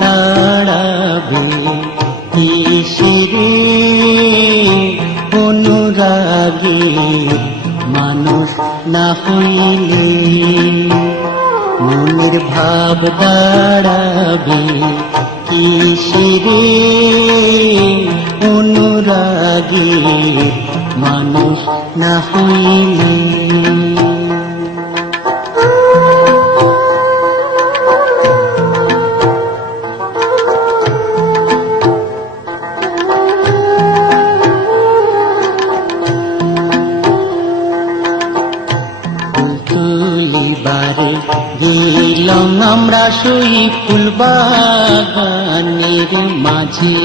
দাঁড়াবে কিসেরে অনুরাগে মানুষ না হইলে মনের ভাব দাঁড়াবে কিসেরে অনুরাগে মানুষ না হইলে গেলাম আমরা সই ফুল বাগানের মাঝে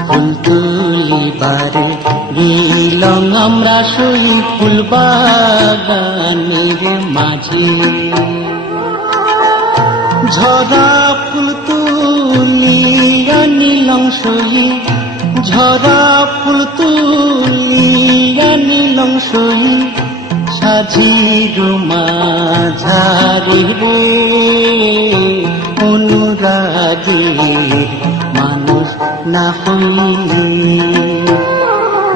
ফুল তুলিবারে গেলাম আমরা সই ফুল বাগানের মাঝে ঝরা ফুল তুলিয়া নিলাম সই ঝরা ফুল তুলিয়া নিলাম সই সাজির মাঝারে রে অনুরাগে মানুষ না হইলে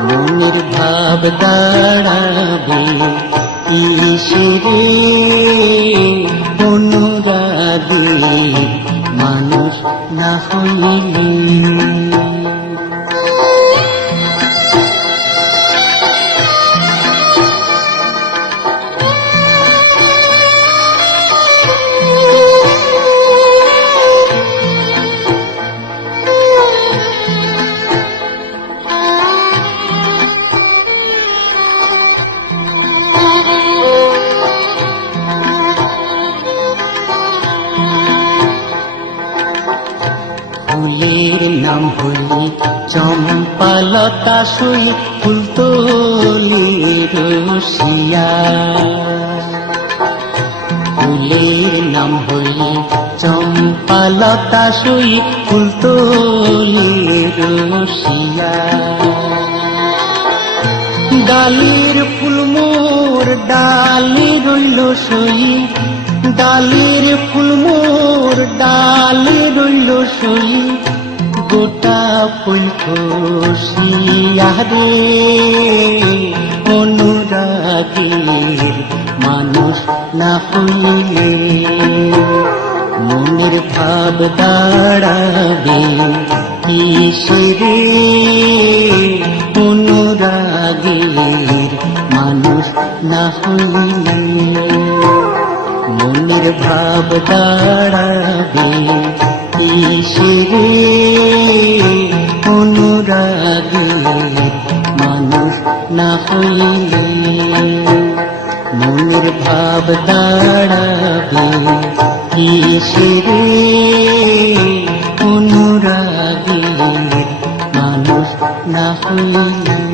মনের ভাব দাঁড়াবে কিসেরে অনুরাগে মানুষ না হইলে ফুলের নাম হইলে চম্পালতা সই ফুল তোলে রসিয়া ফুলের নাম হইলে চম্পালতা সই ফুল তোলে রসিয়া ডালের ফুল মোর ডালে রইল সই ডালের ফুল মোর ডালে রইল সই গোটা ফুল খুশিয়া রে অনুরাগের মানুষ না হইলে মনের ভাব দাঁড়াবে কিসেরে অনুরাগের মানুষ না হইলে মনের ভাব দাঁড়াবে কিসেরে অনুরাগের মানুষ না হইলে মনের ভাব দাঁড়াবে কিসেরে অনুরাগের মানুষ না হইলে